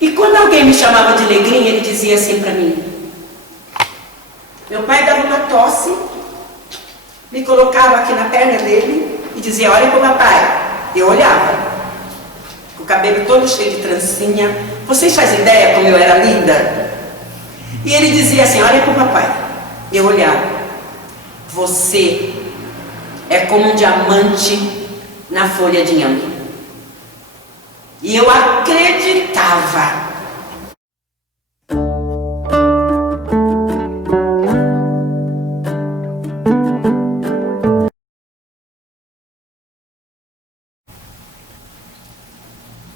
E quando alguém me chamava de negrinha, ele dizia assim para mim. Meu pai dava uma tosse, me colocava aqui na perna dele e dizia, olha pro papai. Eu olhava, o cabelo todo cheio de trancinha. Vocês fazem ideia como eu era linda? E ele dizia assim, olha pro papai. Eu olhava, você é como um diamante na folha de inhame. E eu acreditava.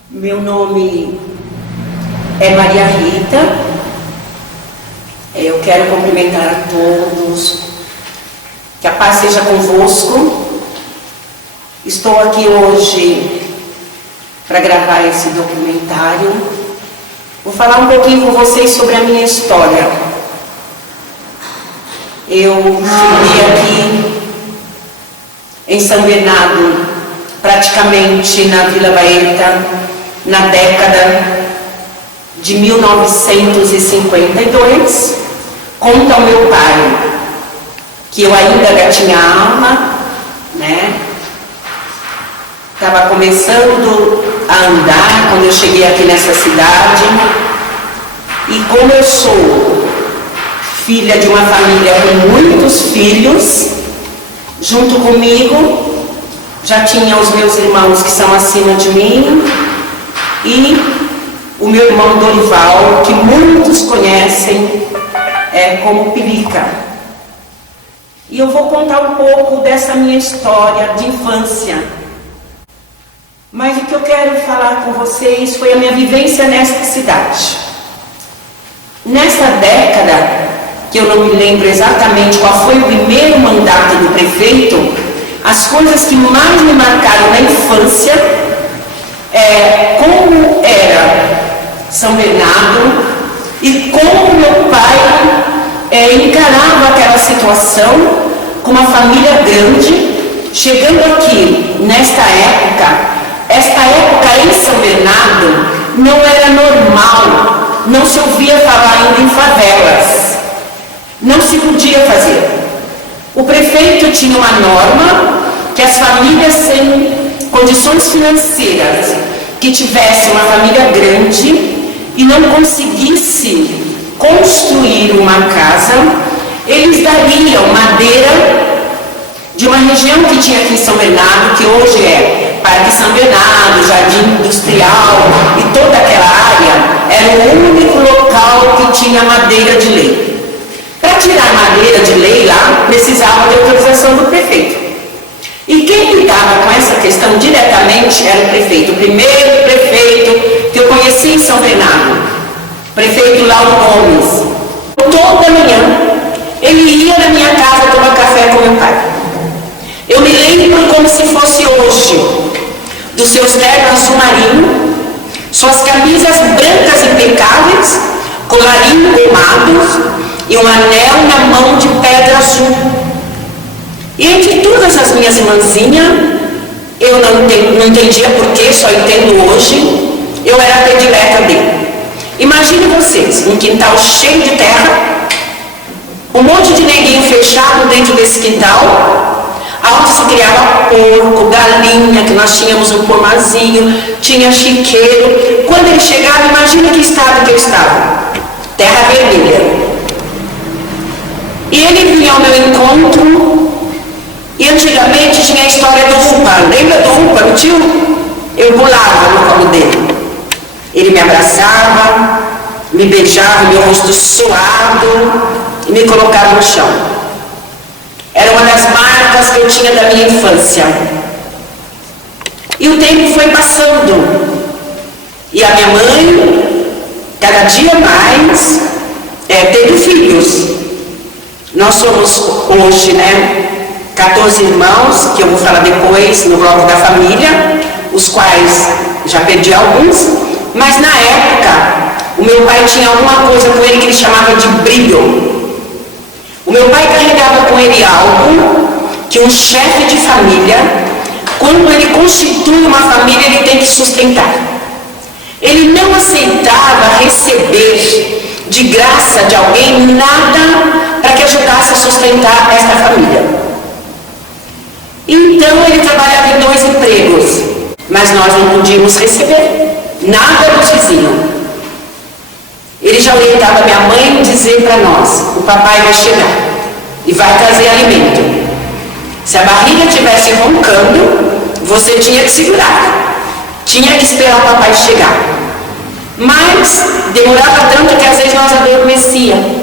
Meu nome é Maria Rita. Eu quero cumprimentar a todos. Que a paz seja convosco. Estou aqui hoje para gravar esse documentário. Vou falar um pouquinho com vocês sobre a minha história. Eu cheguei aqui em São Bernardo, praticamente na Vila Baeta, na década de 1952. Conta o meu pai que eu ainda gatinhava, né? Estava começando a andar quando eu cheguei aqui nessa cidade. E como eu sou filha de uma família com muitos filhos, junto comigo já tinha os meus irmãos que são acima de mim e o meu irmão Dorival, que muitos conhecem como Pelica. E eu vou contar um pouco dessa minha história de infância. Mas o que eu quero falar com vocês foi a minha vivência nesta cidade. Nessa década, que eu não me lembro exatamente qual foi o primeiro mandato do prefeito, as coisas que mais me marcaram na infância como era São Bernardo e como meu pai encarava aquela situação com uma família grande, chegando aqui nesta época. Esta época em São Bernardo não era normal, não se ouvia falar ainda em favelas, não se podia fazer. O prefeito tinha uma norma que as famílias sem condições financeiras, que tivessem uma família grande e não conseguisse construir uma casa, eles dariam madeira de uma região que tinha aqui em São Bernardo, que hoje é Parque São Bernardo, Jardim Industrial e toda aquela área, era o único local que tinha madeira de lei. Para tirar madeira de lei lá, precisava de autorização do prefeito. E quem lidava com essa questão diretamente era o prefeito, o primeiro prefeito que eu conheci em São Bernardo, prefeito Lauro Gomes. Toda manhã ele ia na minha casa tomar café com meu pai. Eu me lembro como se fosse hoje, dos seus ternos azul marinho, suas camisas brancas impecáveis, colarinho gomado e um anel na mão de pedra azul. E entre todas as minhas irmãzinhas, eu não entendia porquê, só entendo hoje, eu era a predileta dele. Imagine vocês, um quintal cheio de terra, um monte de neguinho fechado dentro desse quintal, onde se criava porco, galinha, que nós tínhamos um pomazinho, tinha chiqueiro. Quando ele chegava, imagina que estado que eu estava. Terra vermelha. E ele vinha ao meu encontro, e antigamente tinha a história do Upa. Lembra do Upa, no tio? Eu pulava no colo dele. Ele me abraçava, me beijava, meu rosto suado, e me colocava no chão. Era uma das marcas que eu tinha da minha infância. E o tempo foi passando. E a minha mãe, cada dia mais, teve filhos. Nós somos hoje, 14 irmãos, que eu vou falar depois no bloco da família, os quais já perdi alguns, mas na época, o meu pai tinha alguma coisa com ele que ele chamava de brilho. O meu pai carregava com ele algo que um chefe de família, quando ele constitui uma família, ele tem que sustentar. Ele não aceitava receber de graça de alguém nada para que ajudasse a sustentar esta família. Então ele trabalhava em 2 empregos, mas nós não podíamos receber nada dos vizinhos. Ele já orientava minha mãe a dizer para nós: o papai vai chegar e vai trazer alimento. Se a barriga estivesse roncando, você tinha que segurar, tinha que esperar o papai chegar. Mas demorava tanto que às vezes nós adormecíamos.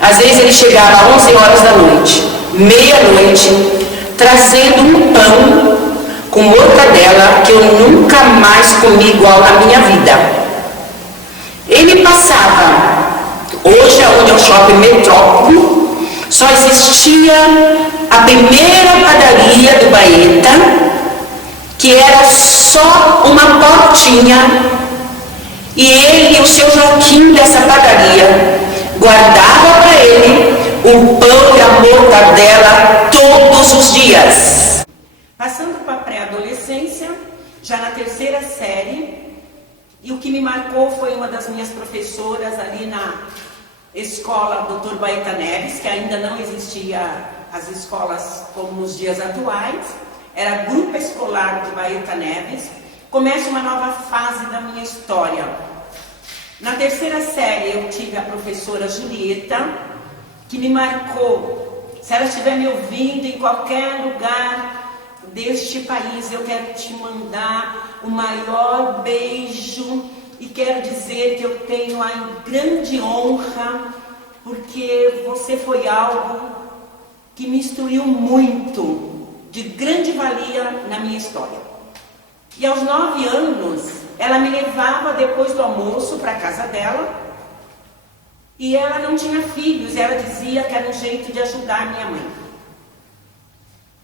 Às vezes ele chegava às 11 horas da noite, meia-noite, trazendo um pão com mortadela que eu nunca mais comi igual na minha vida. Ele passava, hoje é onde é o shopping Metrópole, só existia a primeira padaria do Baeta, que era só uma portinha, e ele e o seu Joaquim dessa padaria guardava para ele o pão e a mortadela todos os dias. Passando para a pré-adolescência, já na 3ª série, e o que me marcou foi uma das minhas professoras ali na escola Dr. Baeta Neves, que ainda não existia as escolas como nos dias atuais, era Grupo Escolar do Baeta Neves. Começa uma nova fase da minha história. Na 3ª série eu tive a professora Julieta, que me marcou. Se ela estiver me ouvindo em qualquer lugar deste país, eu quero te mandar o maior beijo e quero dizer que eu tenho a grande honra, porque você foi algo que me instruiu muito, de grande valia na minha história. E aos 9 anos, ela me levava depois do almoço para a casa dela, e ela não tinha filhos, e ela dizia que era um jeito de ajudar a minha mãe.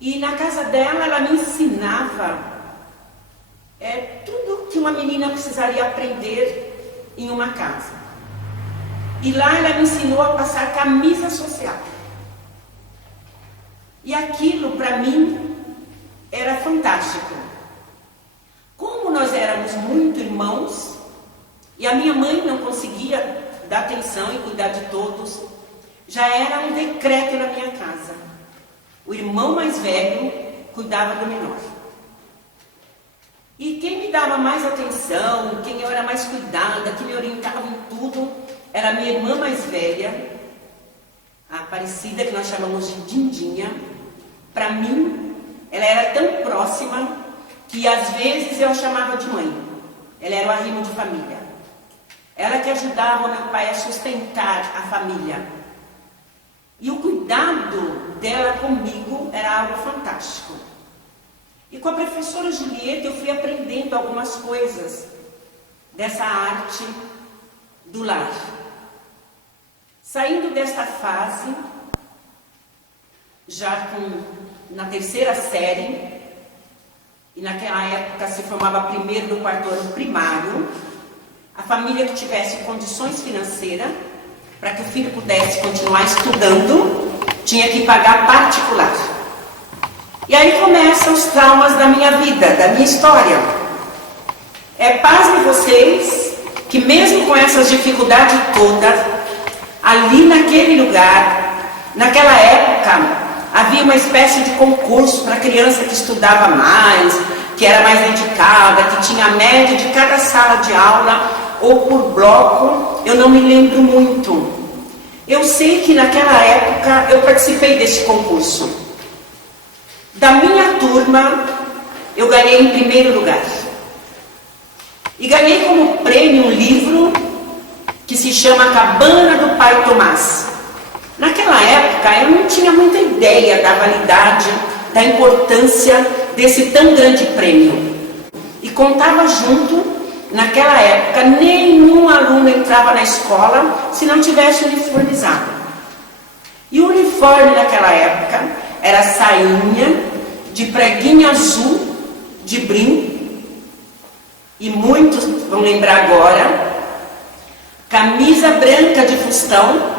E na casa dela, ela me ensinava tudo que uma menina precisaria aprender em uma casa. E lá ela me ensinou a passar camisa social. E aquilo, para mim, era fantástico. Como nós éramos muito irmãos, e a minha mãe não conseguia dar atenção e cuidar de todos, já era um decreto na minha casa. O irmão mais velho cuidava do menor. E quem me dava mais atenção, quem eu era mais cuidada, que me orientava em tudo, era a minha irmã mais velha, a Aparecida, que nós chamamos de Dindinha. Para mim, ela era tão próxima que às vezes eu a chamava de mãe. Ela era o arrimo de família. Ela que ajudava meu pai a sustentar a família. E o cuidado dela comigo era algo fantástico. E com a professora Julieta eu fui aprendendo algumas coisas dessa arte do lar. Saindo desta fase, já na 3ª série, e naquela época se formava primeiro no 4º ano primário, a família que tivesse condições financeiras, para que o filho pudesse continuar estudando, tinha que pagar particular. E aí começam os traumas da minha vida, da minha história. Pasmem vocês que mesmo com essas dificuldades todas, ali naquele lugar, naquela época, havia uma espécie de concurso para criança que estudava mais, que era mais dedicada, que tinha a média de cada sala de aula, ou por bloco, eu não me lembro muito. Eu sei que naquela época eu participei desse concurso. Da minha turma, eu ganhei em primeiro lugar. E ganhei como prêmio um livro que se chama Cabana do Pai Tomás. Naquela época, eu não tinha muita ideia da validade, da importância desse tão grande prêmio. E contava junto, naquela época, nenhum aluno entrava na escola se não tivesse uniformizado. E o uniforme naquela época era sainha de preguinho azul, de brim, e muitos vão lembrar agora, camisa branca de fustão,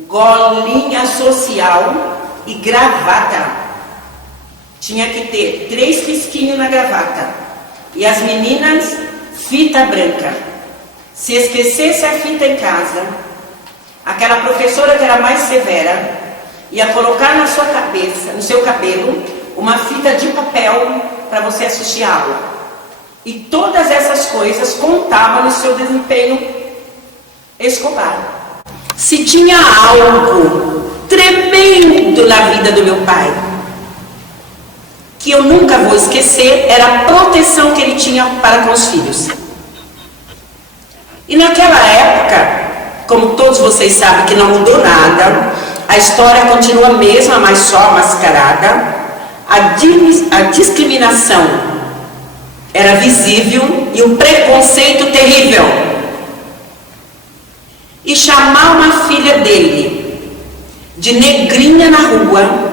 golinha social e gravata. Tinha que ter 3 risquinhos na gravata. E as meninas fita branca. Se esquecesse a fita em casa, aquela professora que era mais severa ia colocar na sua cabeça, no seu cabelo, uma fita de papel para você assistir a aula. E todas essas coisas contavam no seu desempenho escolar. Se tinha algo tremendo na vida do meu pai, que eu nunca vou esquecer, era a proteção que ele tinha para com os filhos. E naquela época, como todos vocês sabem que não mudou nada, a história continua a mesma, mas só mascarada, a discriminação era visível e o preconceito terrível. E chamar uma filha dele de negrinha na rua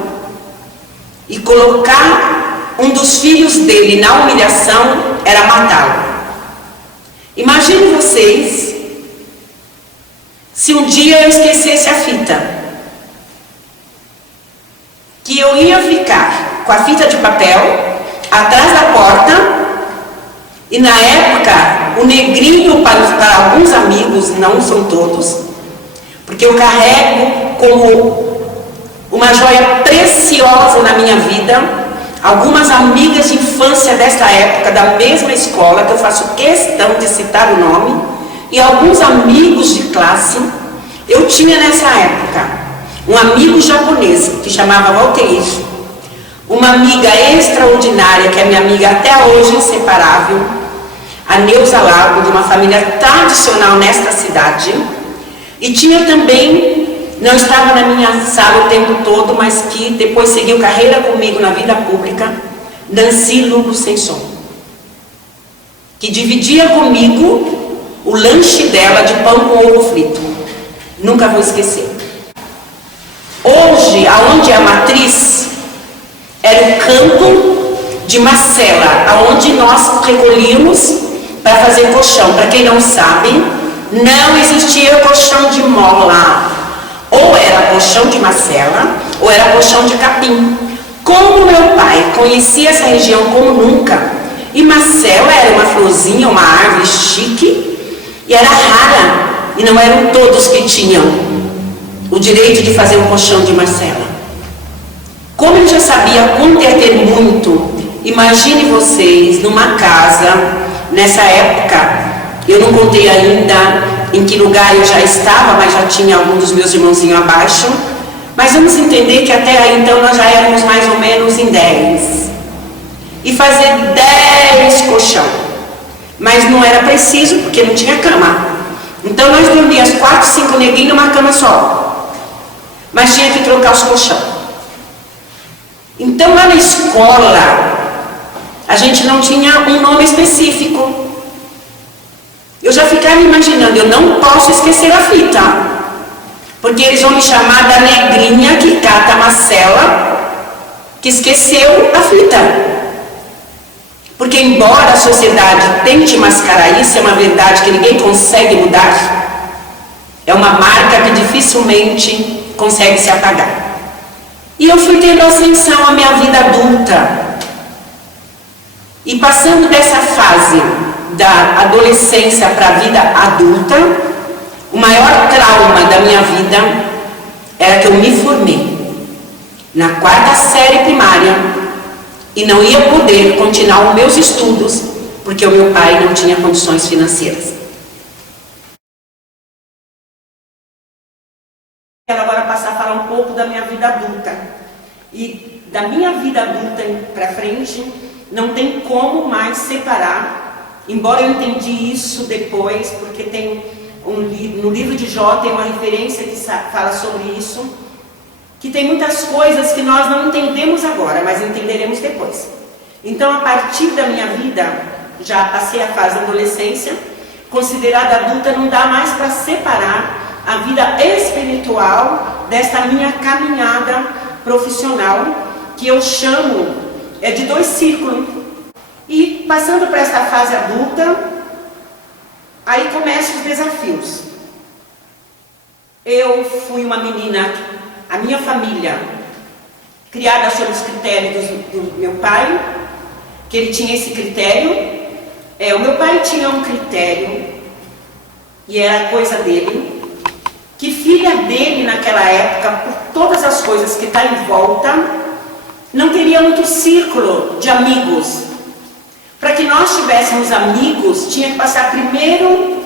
e colocar um dos filhos dele na humilhação era matá-lo. Imaginem vocês se um dia eu esquecesse a fita, que eu ia ficar com a fita de papel atrás da porta, e na época o negrinho para alguns amigos, não são todos, porque eu carrego como uma joia preciosa na minha vida algumas amigas de infância dessa época, da mesma escola, que eu faço questão de citar o nome, e alguns amigos de classe. Eu tinha nessa época um amigo japonês que chamava Valteir, uma amiga extraordinária, que é minha amiga até hoje, inseparável, a Neuza Lago, de uma família tradicional nesta cidade. E tinha também, não estava na minha sala o tempo todo, mas que depois seguiu carreira comigo na vida pública, Nancy Lugo Senson, que dividia comigo o lanche dela de pão com ovo frito. Nunca vou esquecer. Hoje, aonde é a matriz, era o campo de Marcela, aonde nós recolhíamos para fazer colchão. Para quem não sabe, não existia colchão de mola. Ou era colchão de Marcela, ou era colchão de capim. Como meu pai conhecia essa região como nunca, e Marcela era uma florzinha, uma árvore chique, e era rara, e não eram todos que tinham o direito de fazer um colchão de Marcela. Como ele já sabia quanto ia ter muito, imagine vocês numa casa, nessa época, eu não contei ainda em que lugar eu já estava, mas já tinha algum dos meus irmãozinhos abaixo, mas vamos entender que até aí então nós já éramos mais ou menos em 10. E fazer 10 colchão, mas não era preciso porque não tinha cama. Então nós dormíamos 4, 5 neguinhos numa cama só, mas tinha que trocar os colchão. Então lá na escola a gente não tinha um nome específico. Eu já ficava imaginando, eu não posso esquecer a fita, porque eles vão me chamar da negrinha que cata a Marcela, que esqueceu a fita. Porque embora a sociedade tente mascarar isso, é uma verdade que ninguém consegue mudar, é uma marca que dificilmente consegue se apagar. E eu fui tendo ascensão à minha vida adulta, e passando dessa fase da adolescência para a vida adulta, o maior trauma da minha vida era que eu me formei na 4ª série primária e não ia poder continuar os meus estudos porque o meu pai não tinha condições financeiras. Quero agora passar a falar um pouco da minha vida adulta. E da minha vida adulta para frente, não tem como mais separar, embora eu entendi isso depois, porque tem no livro de Jó tem uma referência que fala sobre isso, que tem muitas coisas que nós não entendemos agora, mas entenderemos depois. Então, a partir da minha vida, já passei a fase da adolescência, considerada adulta, não dá mais para separar a vida espiritual desta minha caminhada profissional, que eu chamo de 2 círculos. E passando para esta fase adulta, aí começam os desafios. Eu fui uma menina, a minha família, criada sob os critérios do meu pai, que ele tinha esse critério, O meu pai tinha um critério, e era coisa dele, que filha dele naquela época, por todas as coisas que está em volta, não teria muito círculo de amigos. Para que nós tivéssemos amigos, tinha que passar primeiro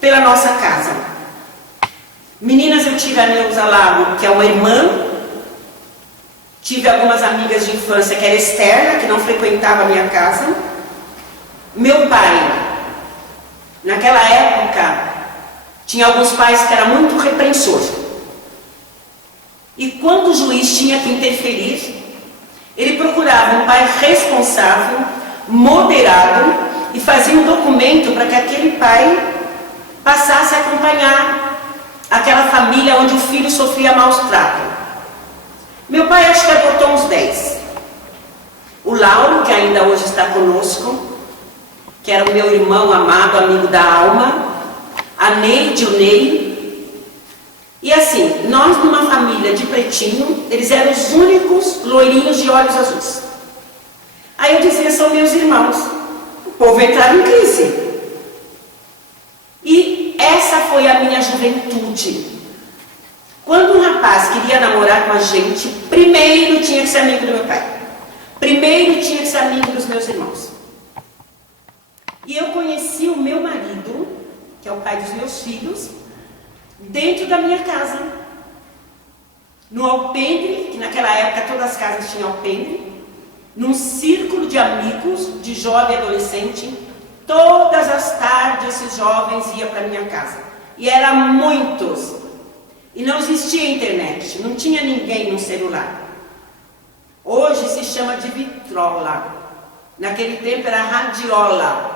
pela nossa casa. Meninas, eu tive a Neuza Lago, que é uma irmã. Tive algumas amigas de infância, que era externa, que não frequentava a minha casa. Meu pai, naquela época, tinha alguns pais que eram muito repreensores. E quando o juiz tinha que interferir, ele procurava um pai responsável, moderado, e fazia um documento para que aquele pai passasse a acompanhar aquela família onde o filho sofria maus tratos. Meu pai acho que adotou uns 10. O Lauro, que ainda hoje está conosco, que era o meu irmão amado, amigo da alma, a Neide, o Ney. E assim, nós numa família de pretinho, eles eram os únicos loirinhos de olhos azuis. Aí eu dizia, são meus irmãos. O povo entrava em crise. E essa foi a minha juventude. Quando um rapaz queria namorar com a gente, primeiro tinha que ser amigo do meu pai. Primeiro tinha que ser amigo dos meus irmãos. E eu conheci o meu marido, que é o pai dos meus filhos, dentro da minha casa. No alpendre, que naquela época todas as casas tinham alpendre, num círculo de amigos, de jovem e adolescente, todas as tardes esses jovens iam para minha casa. E eram muitos. E não existia internet, não tinha ninguém no celular. Hoje se chama de vitrola. Naquele tempo era radiola.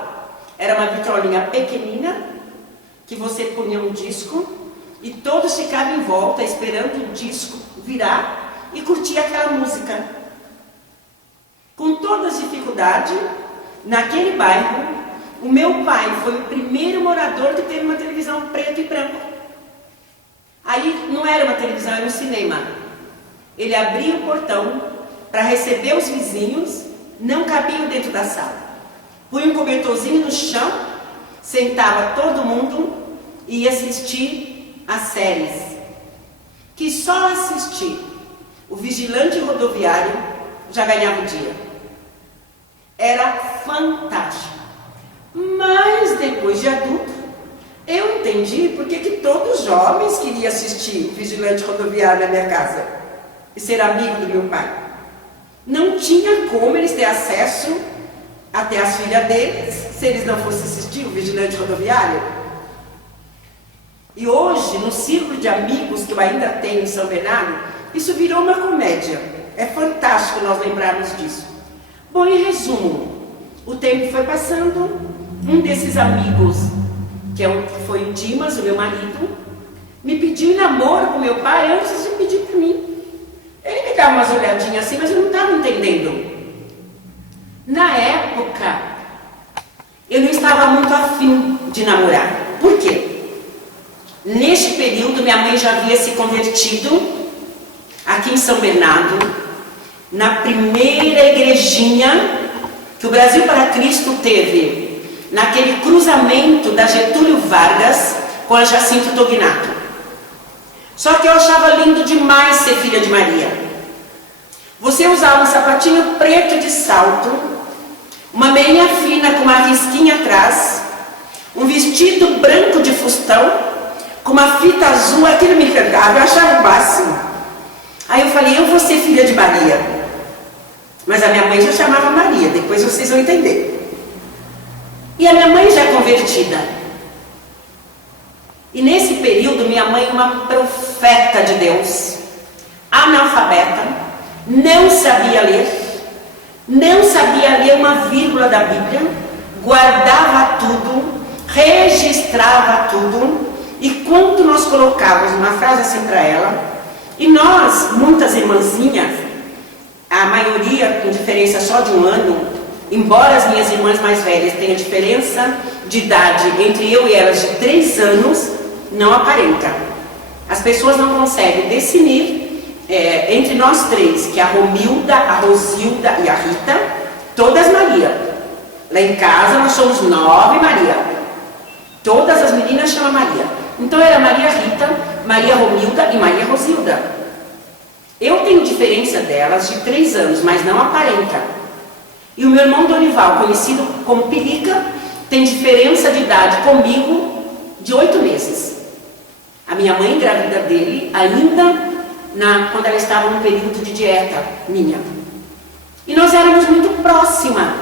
Era uma vitrolinha pequenina, que você punha um disco, e todos ficavam em volta, esperando o disco virar, e curtia aquela música. Com todas as dificuldades, naquele bairro, o meu pai foi o primeiro morador que teve uma televisão preto e branco. Aí não era uma televisão, era um cinema. Ele abria o portão para receber os vizinhos, não cabiam dentro da sala. Punha um cobertorzinho no chão, sentava todo mundo e ia assistir as séries. Que só assistir o vigilante rodoviário já ganhava o dia. Era fantástico. Mas depois de adulto, eu entendi porque que todos os jovens queriam assistir o vigilante rodoviário na minha casa e ser amigo do meu pai. Não tinha como eles ter acesso até as filhas deles, se eles não fossem assistir o vigilante rodoviário. E hoje, no círculo de amigos que eu ainda tenho em São Bernardo, isso virou uma comédia. É fantástico nós lembrarmos disso. Bom, em resumo, o tempo foi passando, um desses amigos, que foi o Dimas, o meu marido, me pediu em namoro com meu pai antes de pedir para mim. Ele me dava umas olhadinhas assim, mas eu não estava entendendo. Na época, eu não estava muito afim de namorar. Por quê? Neste período, minha mãe já havia se convertido aqui em São Bernardo, na primeira igrejinha que o Brasil para Cristo teve, naquele cruzamento da Getúlio Vargas com a Jacinto Tognato. Só que eu achava lindo demais ser filha de Maria. Você usava um sapatinho preto de salto, uma meinha fina com uma risquinha atrás, um vestido branco de fustão, com uma fita azul, aquilo me encantava, eu achava o máximo. Aí eu falei, eu vou ser filha de Maria. Mas a minha mãe já chamava Maria, depois vocês vão entender. E a minha mãe já é convertida. E nesse período, minha mãe, uma profeta de Deus, analfabeta, não sabia ler, não sabia ler uma vírgula da Bíblia, guardava tudo, registrava tudo, e quando nós colocávamos uma frase assim para ela, e nós, muitas irmãzinhas, a maioria com diferença só de um ano, embora as minhas irmãs mais velhas tenham diferença de idade entre eu e elas de 3 anos, não aparenta. As pessoas não conseguem definir entre nós três, que é a Romilda, a Rosilda e a Rita, todas Maria. Lá em casa nós somos 9 Maria. Todas as meninas chamam Maria. Então era Maria Rita, Maria Romilda e Maria Rosilda. Eu tenho diferença delas de 3 anos, mas não aparenta. E o meu irmão Dorival, conhecido como Pelica, tem diferença de idade comigo de 8 meses. A minha mãe engravida dele ainda quando ela estava no período de dieta minha. E nós éramos muito próximas.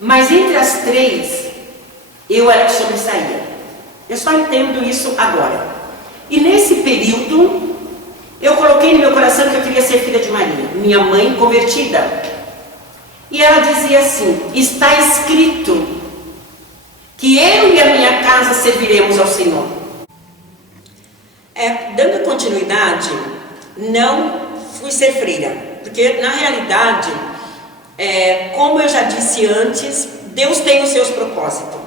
Mas entre as 3, eu era que sobressaía. Eu só entendo isso agora. E nesse período, eu coloquei no meu coração que eu queria ser filha de Maria, minha mãe convertida. E ela dizia assim: está escrito que eu e a minha casa serviremos ao Senhor. Dando continuidade, não fui ser freira, porque na realidade, como eu já disse antes, Deus tem os seus propósitos.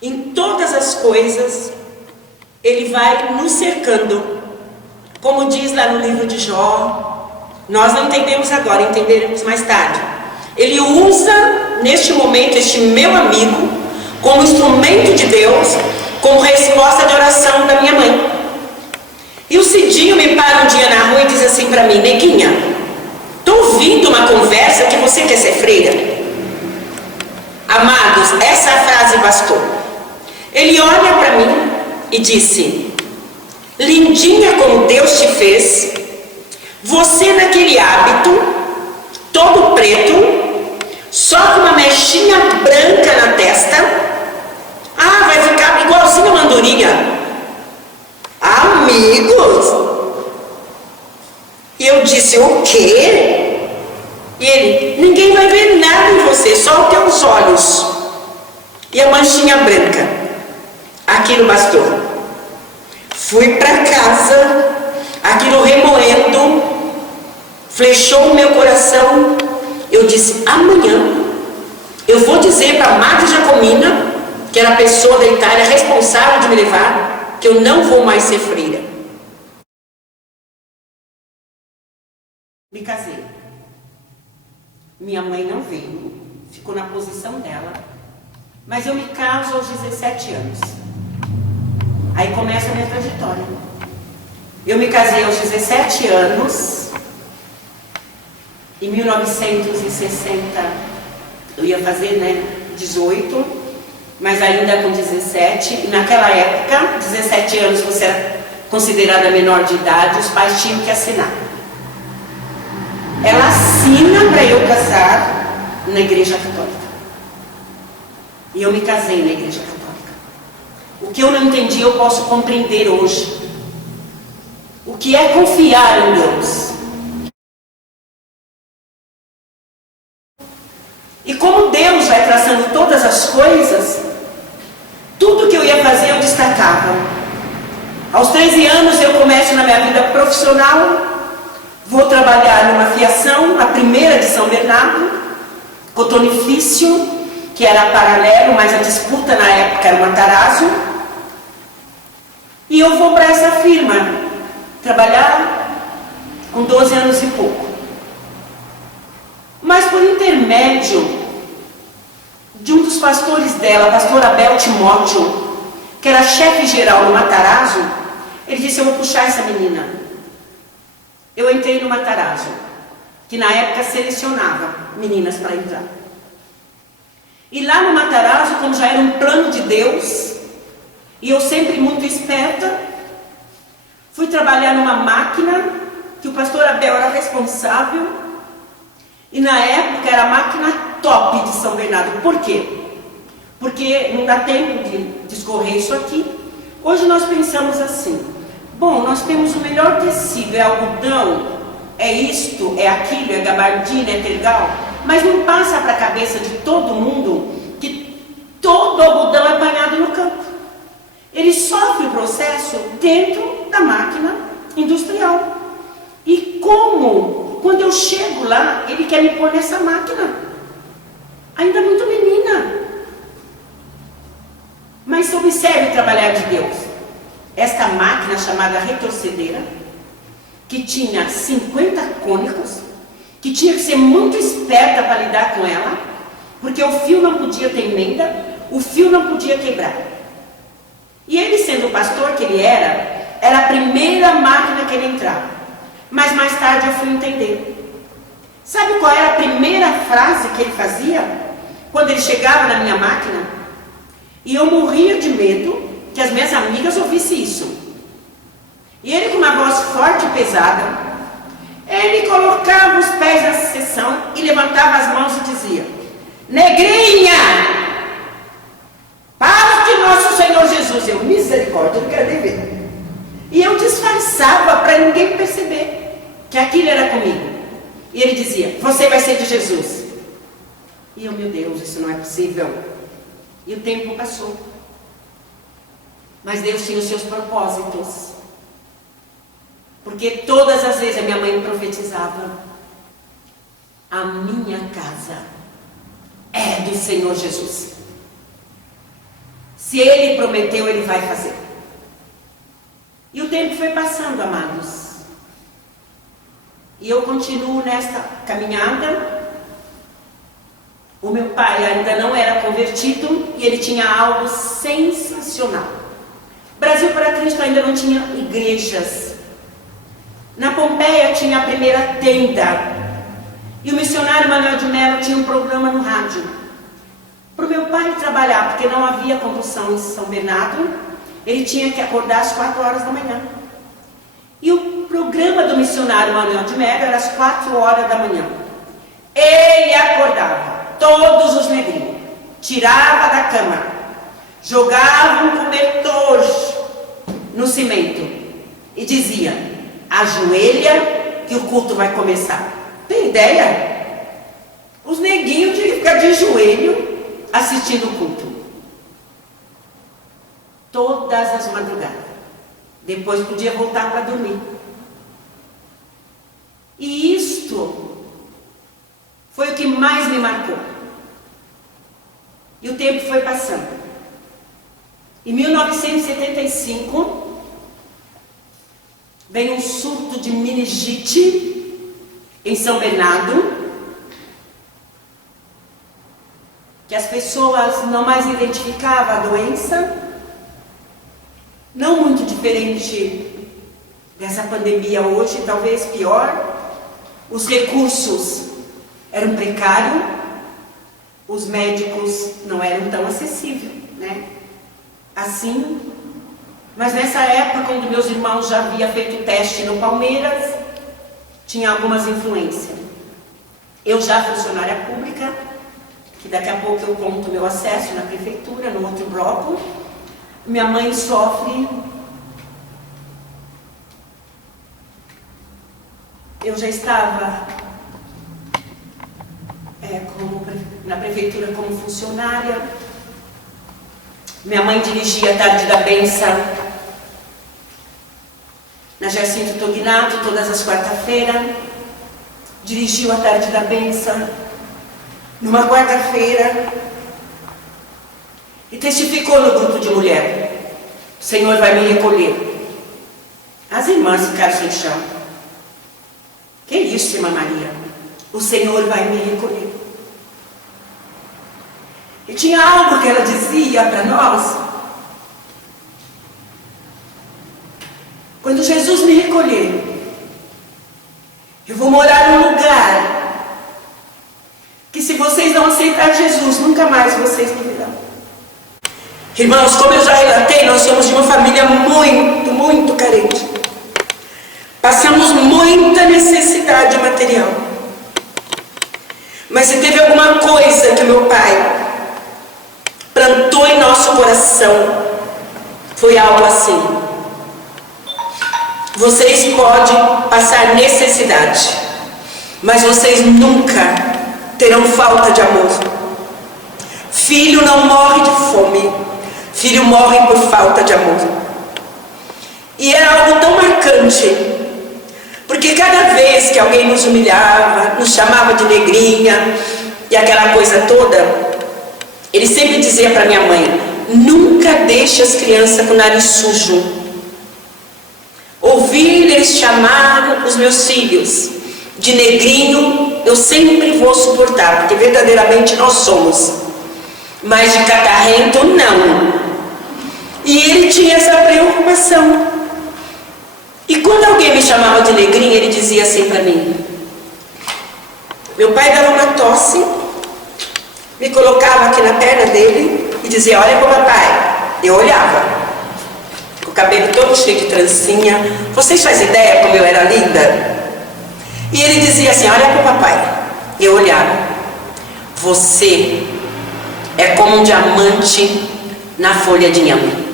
Em todas as coisas, Ele vai nos cercando. Como diz lá no livro de Jó, nós não entendemos agora, entenderemos mais tarde. Ele usa, neste momento, este meu amigo, como instrumento de Deus, como resposta de oração da minha mãe. E o Cidinho me para um dia na rua e diz assim para mim: neguinha, tô ouvindo uma conversa que você quer ser freira. Amados, essa frase bastou. Ele olha para mim e disse: lindinha como Deus te fez, você naquele hábito, todo preto, só com uma mechinha branca na testa, vai ficar igualzinho a uma andorinha. Amigos? E eu disse: o quê? E ele: ninguém vai ver nada em você, só os teus olhos e a manchinha branca. Aquilo bastou. Fui para casa, aquilo remoendo, flechou o meu coração. Eu disse: amanhã eu vou dizer para a Madre Jacomina, que era a pessoa da Itália responsável de me levar, que eu não vou mais ser freira. Me casei. Minha mãe não veio, ficou na posição dela, mas eu me caso aos 17 anos. Aí começa a minha trajetória. Eu me casei aos 17 anos, em 1960, eu ia fazer 18, mas ainda com 17, e naquela época, 17 anos você era considerada menor de idade, os pais tinham que assinar. Ela assina para eu casar na Igreja Católica. E eu me casei na Igreja Católica. O que eu não entendi, eu posso compreender hoje. O que é confiar em Deus? E como Deus vai traçando todas as coisas, tudo que eu ia fazer eu destacava. Aos 13 anos eu começo na minha vida profissional, vou trabalhar numa fiação, a primeira de São Bernardo, cotonifício, que era paralelo, mas a disputa na época era o Matarazzo. E eu vou para essa firma trabalhar com 12 anos e pouco. Mas por intermédio de um dos pastores dela, pastor Abel Timóteo, que era chefe geral no Matarazzo, ele disse: eu vou puxar essa menina. Eu entrei no Matarazzo, que na época selecionava meninas para entrar. E lá no Matarazzo, como já era um plano de Deus, e eu sempre muito esperta, fui trabalhar numa máquina que o pastor Abel era responsável, e na época era a máquina top de São Bernardo. Por quê? Porque não dá tempo de discorrer isso aqui. Hoje nós pensamos assim: bom, nós temos o melhor tecido, é algodão, é isto, é aquilo, é gabardina, é tergal, mas não passa para a cabeça de todo mundo que todo algodão é apanhado no campo. Ele sofre o processo dentro da máquina industrial. E como, quando eu chego lá, ele quer me pôr nessa máquina, ainda muito menina. Mas observe o trabalhar de Deus. Esta máquina chamada retorcedeira, que tinha 50 cônicos, que tinha que ser muito esperta para lidar com ela, porque o fio não podia ter emenda, o fio não podia quebrar. E ele, sendo o pastor que ele era a primeira máquina que ele entrava. Mas mais tarde eu fui entender. Sabe qual era a primeira frase que ele fazia quando ele chegava na minha máquina? E eu morria de medo que as minhas amigas ouvissem isso. E ele, com uma voz forte e pesada, ele colocava os pés na seção e levantava as mãos e dizia: negrinha, paz de nosso Senhor Jesus. Eu, misericórdia, não quero nem ver. E eu disfarçava para ninguém perceber que aquilo era comigo. E ele dizia: você vai ser de Jesus. E eu, meu Deus, isso não é possível. E o tempo passou. Mas Deus tinha os seus propósitos. Porque todas as vezes a minha mãe profetizava: a minha casa é do Senhor Jesus. Se Ele prometeu, Ele vai fazer. E o tempo foi passando, amados. E eu continuo nesta caminhada. O meu pai ainda não era convertido e ele tinha algo sensacional. Brasil para Cristo ainda não tinha igrejas. Na Pompeia tinha a primeira tenda. E o missionário Manuel de Mello tinha um programa no rádio. Para o meu pai trabalhar, porque não havia condução em São Bernardo, ele tinha que acordar às 4 horas da manhã. E o programa do missionário Manuel de Mello era às 4 horas da manhã. Ele acordava todos os negrinhos, tirava da cama, jogava um cobertor no cimento e dizia: ajoelha que o culto vai começar. Tem ideia? Os neguinhos tinham que ficar de joelho assistindo o culto. Todas as madrugadas. Depois podia voltar para dormir. E isto foi o que mais me marcou. E o tempo foi passando. Em 1975, veio um surto de meningite em São Bernardo, que as pessoas não mais identificavam a doença, não muito diferente dessa pandemia hoje, talvez pior. Os recursos eram precários, os médicos não eram tão acessíveis, né? Assim, mas nessa época, quando meus irmãos já haviam feito teste no Palmeiras, tinha algumas influências. Eu já funcionária pública, que daqui a pouco eu conto meu acesso na prefeitura, no outro bloco. Minha mãe sofre. Eu já estava na prefeitura como funcionária. Minha mãe dirigia a Tarde da Bênção na Jacinto Tognato, todas as quarta-feiras. Dirigiu a Tarde da Bênção numa quarta-feira e testificou no grupo de mulher: o Senhor vai me recolher. As irmãs ficaram sem chão. Que isso, irmã Maria? O Senhor vai me recolher. E tinha algo que ela dizia para nós: quando Jesus me recolher, eu vou morar num lugar que, se vocês não aceitarem Jesus, nunca mais vocês me verão. Irmãos, como eu já relatei, nós somos de uma família muito, muito carente. Passamos muita necessidade material. Mas se teve alguma coisa que meu pai plantou em nosso coração, foi algo assim: vocês podem passar necessidade, mas vocês nunca terão falta de amor. Filho não morre de fome, filho morre por falta de amor. E era algo tão marcante, porque cada vez que alguém nos humilhava, nos chamava de negrinha e aquela coisa toda, ele sempre dizia para minha mãe: nunca deixe as crianças com o nariz sujo. Ouvir eles chamar os meus filhos de negrinho, eu sempre vou suportar, porque verdadeiramente nós somos. Mas de catarrento, não. E ele tinha essa preocupação. E quando alguém me chamava de negrinho, ele dizia assim para mim. Meu pai dava uma tosse, me colocava aqui na perna dele e dizia, olha para o papai. Eu olhava. O cabelo todo cheio de trancinha. Vocês fazem ideia como eu era linda? E ele dizia assim, olha para o papai. Eu olhava. Você é como um diamante na folha de inhame.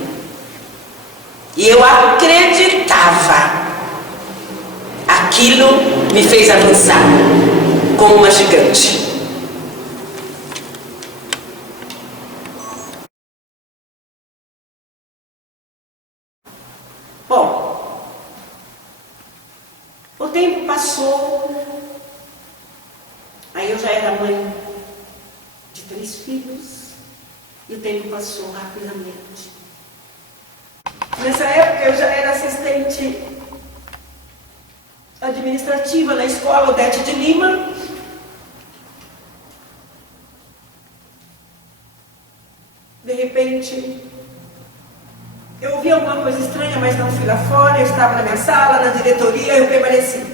E eu acreditava. Aquilo me fez avançar como uma gigante. Bom, o tempo passou, aí eu já era mãe de 3 filhos, e o tempo passou rapidamente. Nessa época eu já era assistente administrativa na escola Odete de Lima. De repente, eu ouvi alguma coisa estranha, mas não fui lá fora. Eu estava na minha sala, na diretoria, eu permaneci.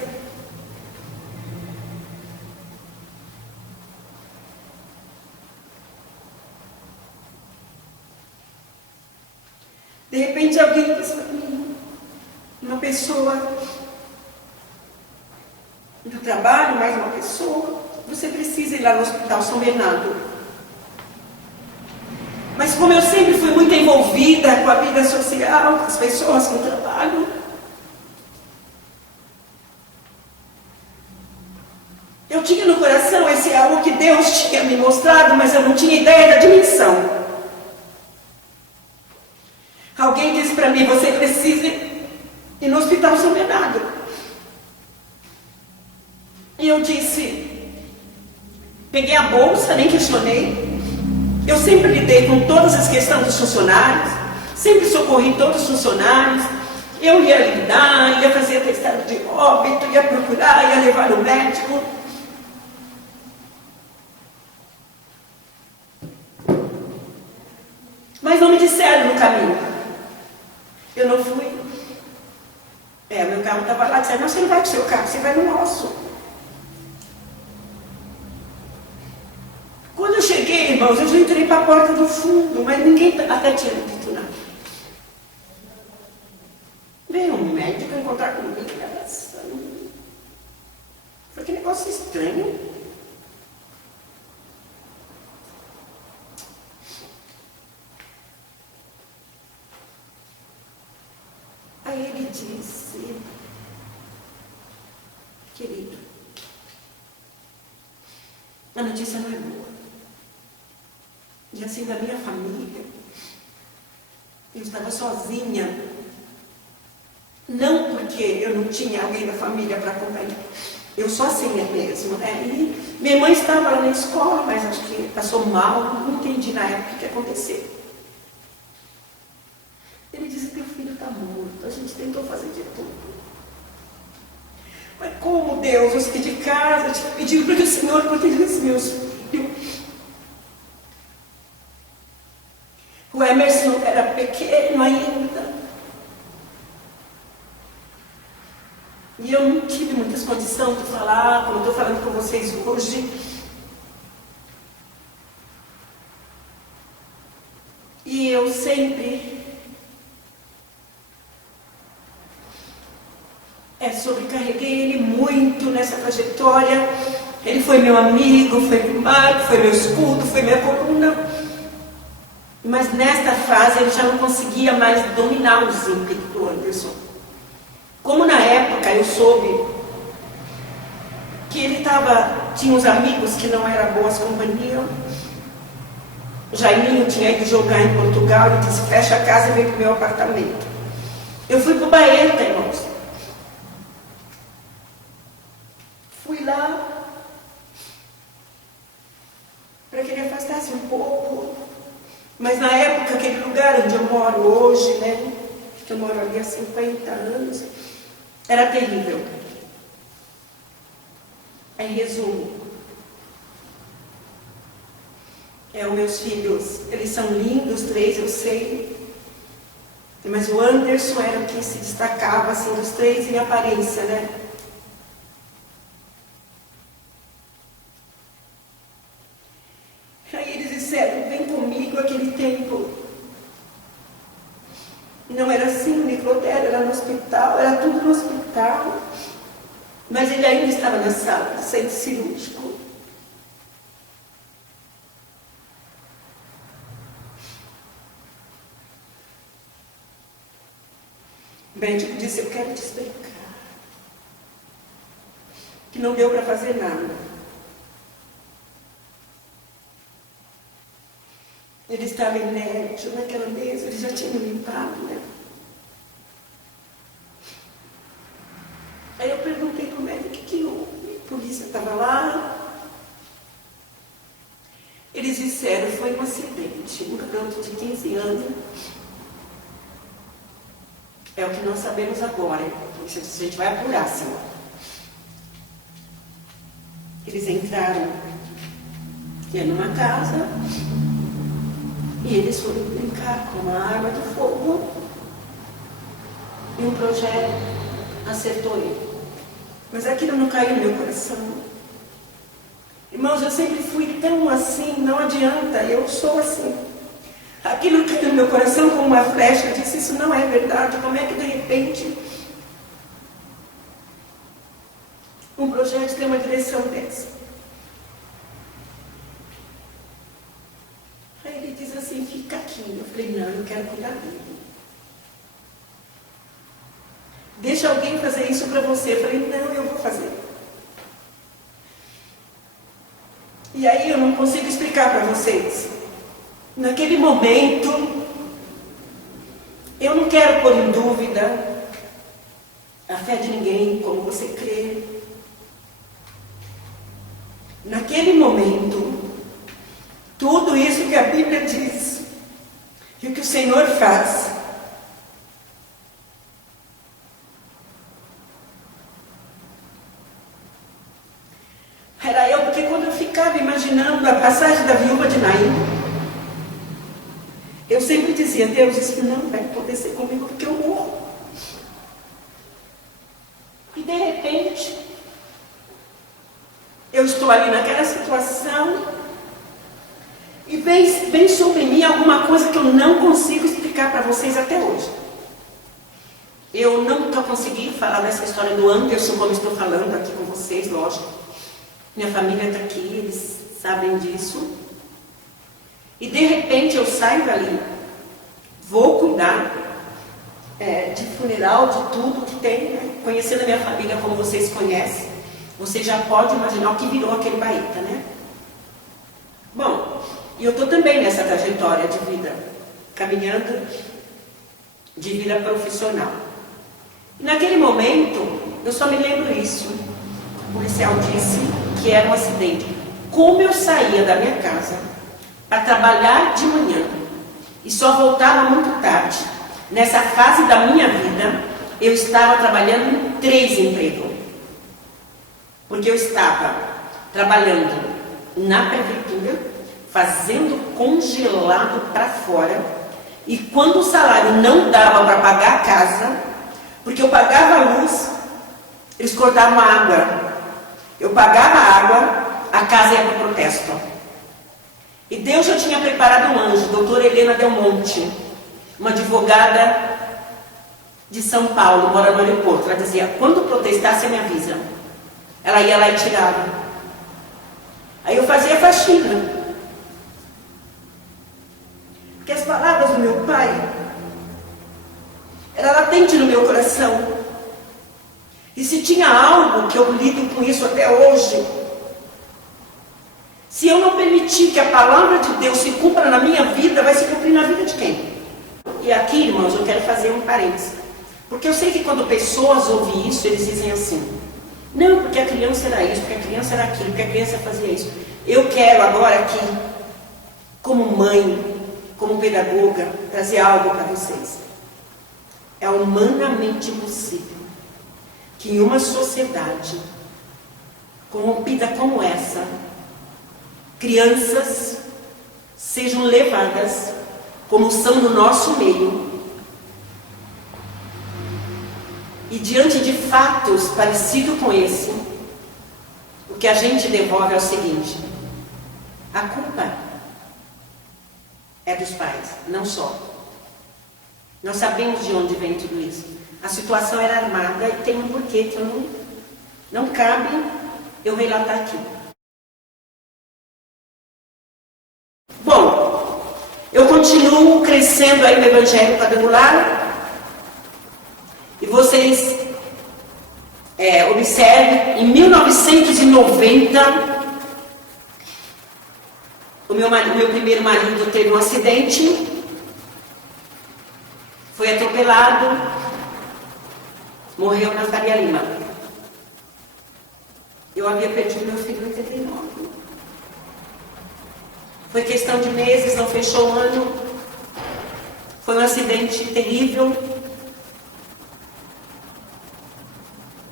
De repente alguém disse para mim, uma pessoa do trabalho, mais uma pessoa, você precisa ir lá no Hospital São Bernardo. Mas como eu sempre fui muito envolvida com a vida social, com as pessoas, com o trabalho, eu tinha no coração esse algo que Deus tinha me mostrado, mas eu não tinha ideia da dimensão. Alguém disse para mim, você precisa ir no Hospital São Bernardo. E eu disse, peguei a bolsa, nem questionei. Eu sempre lidei com todas as questões dos funcionários, sempre socorri todos os funcionários. Eu ia lidar, ia fazer atestado de óbito, ia procurar, ia levar no médico. Mas não me disseram no caminho. Eu não fui. Meu carro estava lá, disseram, não, você não vai com o seu carro, você vai no nosso. Quando eu cheguei, irmãos, eu já entrei para a porta do fundo, mas ninguém até tinha dito nada. Veio um médico encontrar comigo e abraçando. Foi que negócio estranho. Aí ele disse, querido, a notícia não é boa. E assim, da minha família, eu estava sozinha. Não porque eu não tinha alguém da família para acompanhar. Eu sozinha mesmo, né? E minha mãe estava lá na escola, mas acho que passou mal, não entendi na época o que aconteceu. Ele disse, teu filho está morto, a gente tentou fazer de tudo. Mas como Deus, eu saí de casa, te pedindo para que o Senhor protegesse meus filhos. O Emerson era pequeno ainda. E eu não tive muitas condições de falar, como estou falando com vocês hoje. E eu sempre sobrecarreguei ele muito nessa trajetória. Ele foi meu amigo, foi meu marco, foi meu escudo, foi minha coluna. Mas nesta fase ele já não conseguia mais dominar os ímpetos do Anderson. Como na época eu soube que ele tinha uns amigos que não eram boas companhias. Jaiminho tinha ido jogar em Portugal e disse, fecha a casa e vem para o meu apartamento. Eu fui para o Baeta, irmãos. Fui lá para que ele afastasse um pouco. Mas na época, aquele lugar onde eu moro hoje, né, que eu moro ali há 50 anos, era terrível. Em resumo, os meus filhos, eles são lindos, 3 eu sei, mas o Anderson era o que se destacava assim, dos 3 em aparência, né? Aí eles disseram, vem comigo, aquele tempo não era assim, o necrotério era no hospital, era tudo no hospital, mas ele ainda estava na sala do centro cirúrgico. O médico disse, eu quero te explicar que não deu para fazer nada. Ele estava inerte naquela mesa, eles já tinham limpado, né? Aí eu perguntei para o médico o que houve. A polícia estava lá. Eles disseram, foi um acidente, um garoto de 15 anos. É o que nós sabemos agora. Isso a gente vai apurar, senhor. Eles entraram numa casa e eles foram brincar com uma arma de fogo e um projétil acertou ele. Mas aquilo não caiu no meu coração. Irmãos, eu sempre fui tão assim, não adianta, eu sou assim. Aquilo caiu no meu coração como uma flecha, eu disse, isso não é verdade, como é que de repente um projeto tem uma direção dessa? Aí ele diz assim, fica aqui. Eu falei, não, eu quero cuidar dele. Deixa alguém fazer isso para você. Eu falei, não, eu vou fazer. E aí eu não consigo explicar para vocês. Naquele momento, eu não quero pôr em dúvida a fé de ninguém, como você crê. Naquele momento, tudo isso que a Bíblia diz, e o que o Senhor faz, era eu, porque quando eu ficava imaginando a passagem da viúva de Naim, eu sempre dizia, Deus, isso não vai acontecer comigo porque eu morro. E de repente, eu estou ali naquela situação e vem sobre mim alguma coisa que eu não consigo explicar para vocês até hoje. Eu nunca consegui falar dessa história do Anderson como estou falando aqui com vocês, lógico. Minha família está aqui, eles sabem disso. E de repente eu saio dali, vou cuidar de funeral, de tudo que tem, né? Conhecendo a minha família como vocês conhecem, você já pode imaginar o que virou aquele Baeta, né? Bom, e eu estou também nessa trajetória de vida, caminhando de vida profissional. E naquele momento, eu só me lembro isso. O policial disse que era um acidente. Como eu saía da minha casa para trabalhar de manhã e só voltava muito tarde. Nessa fase da minha vida, eu estava trabalhando em 3 empregos. Porque eu estava trabalhando na prefeitura, fazendo congelado para fora, e quando o salário não dava para pagar a casa, porque eu pagava a luz, eles cortavam a água. Eu pagava a água, a casa ia para o protesto. E Deus já tinha preparado um anjo, doutora Helena Del Monte, uma advogada de São Paulo, mora no aeroporto. Ela dizia, quando protestar, você me avisa. Ela ia lá e tirava. Aí eu fazia faxina. Porque as palavras do meu pai eram latentes no meu coração. E se tinha algo que eu lido com isso até hoje, se eu não permitir que a palavra de Deus se cumpra na minha vida, vai se cumprir na vida de quem? E aqui, irmãos, eu quero fazer um parênteses. Porque eu sei que quando pessoas ouvem isso, eles dizem assim, não, porque a criança era isso, porque a criança era aquilo, porque a criança fazia isso. Eu quero agora aqui, como mãe, como pedagoga, trazer algo para vocês. É humanamente possível que em uma sociedade corrompida como essa, crianças sejam levadas, como são no nosso meio, e diante de fatos parecidos com esse, o que a gente devolve é o seguinte: a culpa é dos pais, não só. Nós sabemos de onde vem tudo isso. A situação era armada e tem um porquê que não cabe eu relatar aqui. Bom, eu continuo crescendo aí no Evangelho Quadrangular e vocês observem, em 1990, o meu primeiro marido teve um acidente, foi atropelado, morreu na Faria Lima. Eu havia perdido meu filho em 89. Foi questão de meses, não fechou o ano. Foi um acidente terrível.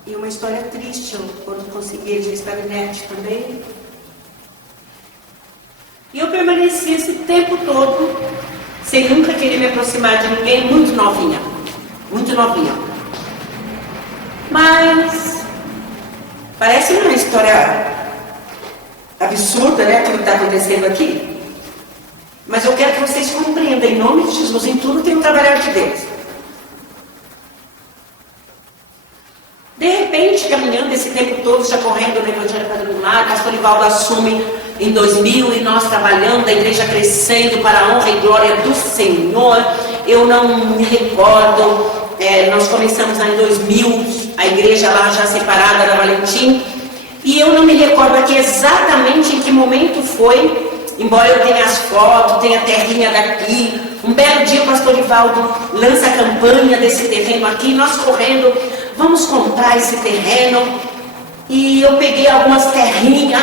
E uma história triste, quando consegui registrar na net também. E eu permaneci esse tempo todo, sem nunca querer me aproximar de ninguém, muito novinha. Muito novinha. Mas parece uma história absurda, né, aquilo que está acontecendo aqui. Mas eu quero que vocês compreendam, em nome de Jesus, em tudo tem um trabalhar de Deus. De repente, caminhando esse tempo todo, já correndo no Evangelho Quadrangular, pastor Livaldo assume em 2000 e nós trabalhando, a igreja crescendo para a honra e glória do Senhor. Eu não me recordo, nós começamos lá em 2000, a igreja lá já separada da Valentim, e eu não me recordo aqui exatamente em que momento foi, embora eu tenha as fotos, tenha a terrinha daqui. Um belo dia o pastor Livaldo lança a campanha desse terreno aqui, nós correndo, vamos comprar esse terreno, e eu peguei algumas terrinhas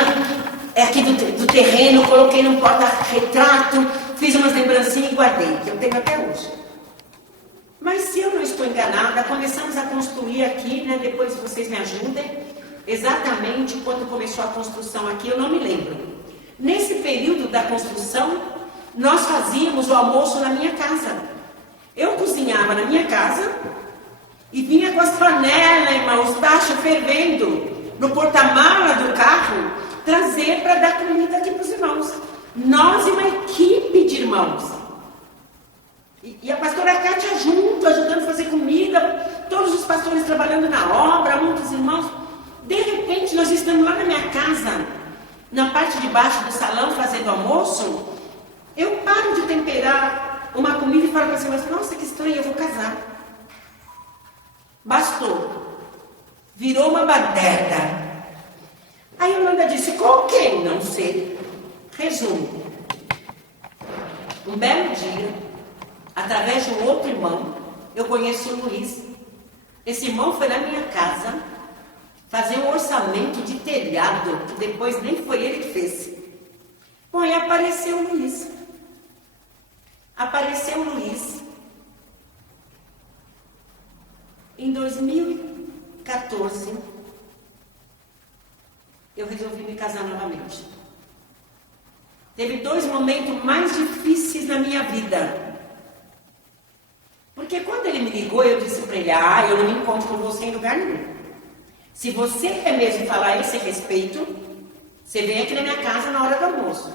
aqui do terreno, coloquei num porta-retrato, fiz umas lembrancinhas e guardei, que eu tenho até hoje. Mas se eu não estou enganada, começamos a construir aqui, né? Depois vocês me ajudem, exatamente quando começou a construção aqui, eu não me lembro. Nesse período da construção, nós fazíamos o almoço na minha casa. Eu cozinhava na minha casa e vinha com as panelas, irmãos, tacho fervendo, no porta-mala do carro, trazer para dar comida aqui para os irmãos. Nós e uma equipe de irmãos. E a pastora Cátia junto, ajudando a fazer comida, todos os pastores trabalhando na obra, muitos irmãos. De repente, nós estamos lá na minha casa, na parte de baixo do salão, fazendo almoço. Eu paro de temperar uma comida e falo para você, nossa, que estranho, eu vou casar. Bastou. Virou uma baderna. Aí a Amanda disse, com quem? Não sei. Resumo. Um belo dia, através de um outro irmão, eu conheci o Luiz. Esse irmão foi na minha casa fazer um orçamento de telhado, que depois nem foi ele que fez. Bom, aí apareceu o Luiz. Apareceu o Luiz. Em 2014, eu resolvi me casar novamente. Teve 2 momentos mais difíceis na minha vida. Porque quando ele me ligou, eu disse para ele, eu não me encontro com você em lugar nenhum. Se você quer mesmo falar esse respeito, você vem aqui na minha casa na hora do almoço.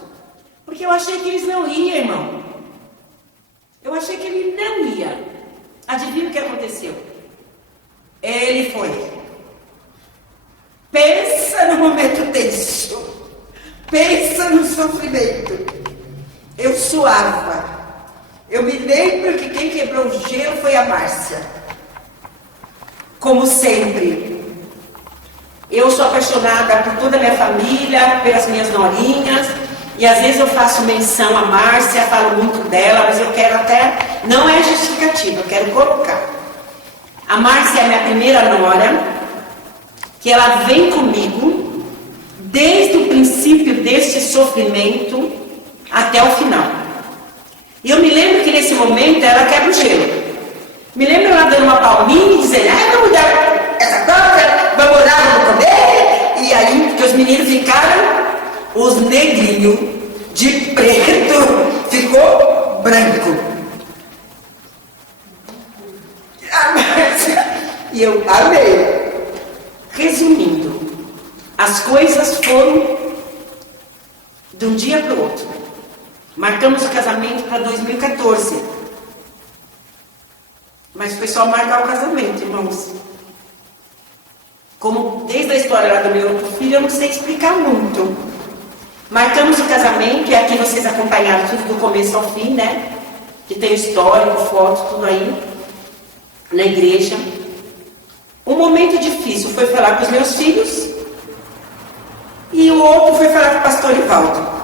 Porque eu achei que eles não iam, irmão. Eu achei que ele não ia. Adivinha o que aconteceu? Ele foi. Pensa no momento tenso. Pensa no sofrimento. Eu suava. Eu me lembro que quem quebrou o gelo foi a Márcia. Como sempre. Eu sou apaixonada por toda a minha família, pelas minhas norinhas. E às vezes eu faço menção à Márcia, falo muito dela, mas eu quero até... Não é justificativa, eu quero colocar. A Márcia é a minha primeira nora, que ela vem comigo desde o princípio deste sofrimento até o final. E eu me lembro que nesse momento ela quebra o gelo. Me lembro ela dando uma palminha e dizendo, vamos dar essa coisa, vamos orar, vamos comer. E aí, porque os negrinho, de preto, ficou branco. E eu amei. Resumindo, as coisas foram de um dia para o outro. Marcamos o casamento para 2014. Mas foi só marcar o casamento, irmãos. Como desde a história lá do meu outro filho, eu não sei explicar muito. Marcamos o casamento, e aqui vocês acompanharam tudo do começo ao fim, né? Que tem histórico, foto, tudo aí, na igreja. Um momento difícil foi falar com os meus filhos, e o outro foi falar com o pastor Ivaldo.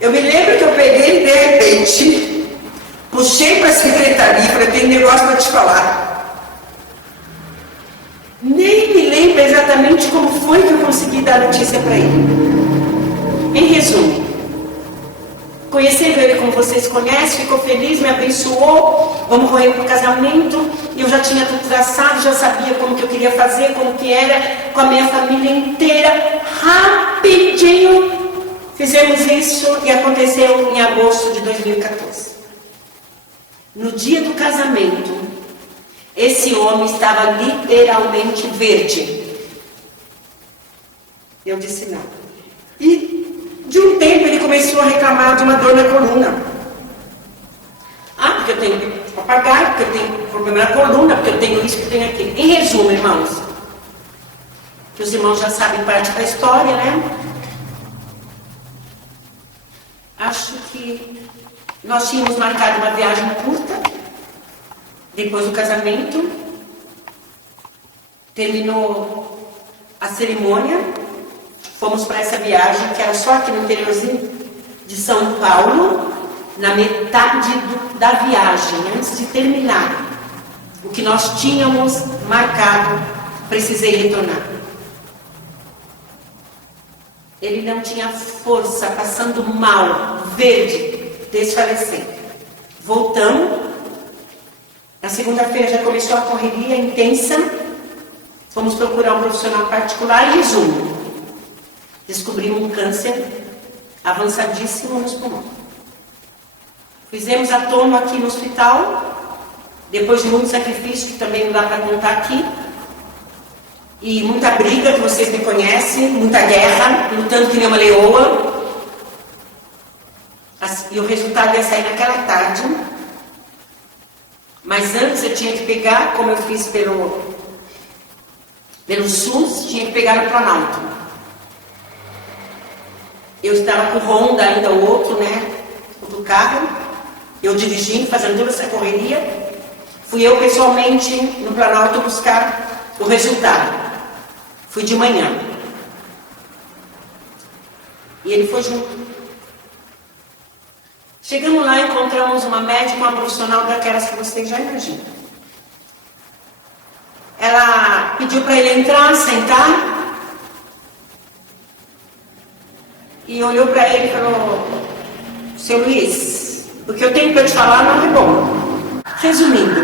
Eu me lembro que eu peguei ele de repente, puxei para a secretaria e falei, tem negócio para te falar. Nem me lembro exatamente como foi que eu consegui dar a notícia para ele. Em resumo, conhecendo ele como vocês conhecem, ficou feliz, me abençoou, vamos correr para o casamento, eu já tinha tudo traçado, já sabia como que eu queria fazer, como que era, com a minha família inteira, rapidinho, fizemos isso e aconteceu em agosto de 2014. No dia do casamento, esse homem estava literalmente verde. Eu disse não. E de um tempo ele começou a reclamar de uma dor na coluna. Ah, porque eu tenho papagaio, porque eu tenho problema na coluna, porque eu tenho isso, porque eu tenho aquilo. Em resumo, irmãos, que os irmãos já sabem parte da história, né? Acho que nós tínhamos marcado uma viagem curta, depois do casamento, terminou a cerimônia, fomos para essa viagem, que era só aqui no interiorzinho de São Paulo, na metade da viagem, antes de terminar. O que nós tínhamos marcado, precisei retornar. Ele não tinha força, passando mal, verde, desfalecendo. Voltamos. Na segunda-feira já começou a correria intensa. Fomos procurar um profissional particular. Em resumo, descobrimos um câncer avançadíssimo nos pulmões. Fizemos a tomo aqui no hospital, depois de muito sacrifício, que também não dá para contar aqui, e muita briga, que vocês me conhecem, muita guerra, lutando que nem uma leoa. E o resultado ia sair naquela tarde. Mas antes eu tinha que pegar, como eu fiz pelo SUS, tinha que pegar no Planalto. Eu estava com o Honda ainda, o outro, né? Outro carro. Eu dirigindo, fazendo toda essa correria. Fui eu pessoalmente no Planalto buscar o resultado. Fui de manhã. E ele foi junto. Chegamos lá, encontramos uma médica, uma profissional daquelas que vocês já imaginam. Ela pediu para ele entrar, sentar. E olhou para ele e falou: seu Luiz, o que eu tenho para te falar não é bom. Resumindo,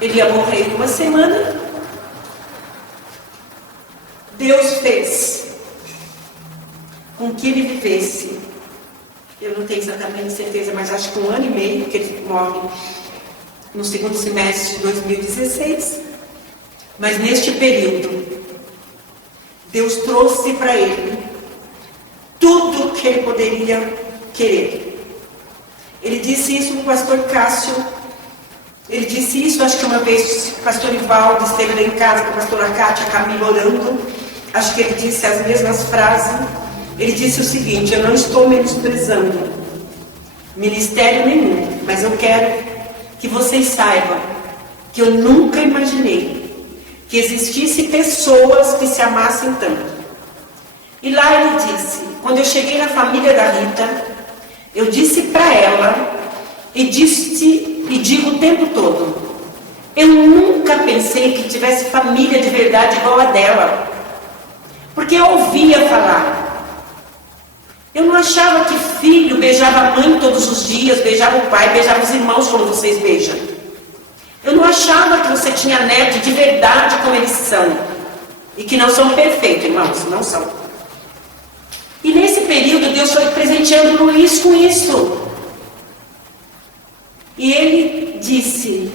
ele ia morrer em uma semana. Deus fez com que ele vivesse, eu não tenho exatamente certeza, mas acho que 1 ano e meio, que ele morre no segundo semestre de 2016. Mas neste período, Deus trouxe para ele tudo o que ele poderia querer. Ele disse isso para o pastor Cássio. Ele disse isso, acho que uma vez o pastor Ivaldo esteve lá em casa com a pastora Cátia, a Camila, orando. Acho que ele disse as mesmas frases. Ele disse o seguinte: eu não estou menosprezando ministério nenhum, mas eu quero que vocês saibam que eu nunca imaginei que existissem pessoas que se amassem tanto. E lá ele disse, quando eu cheguei na família da Rita, eu disse para ela, e digo o tempo todo, eu nunca pensei que tivesse família de verdade igual a dela, porque eu ouvia falar. Eu não achava que filho beijava a mãe todos os dias, beijava o pai, beijava os irmãos como vocês beijam. Eu não achava que você tinha neto de verdade como eles são. E que não são perfeitos, irmãos, não são. E nesse período Deus foi presenteando Luiz com isso. E ele disse: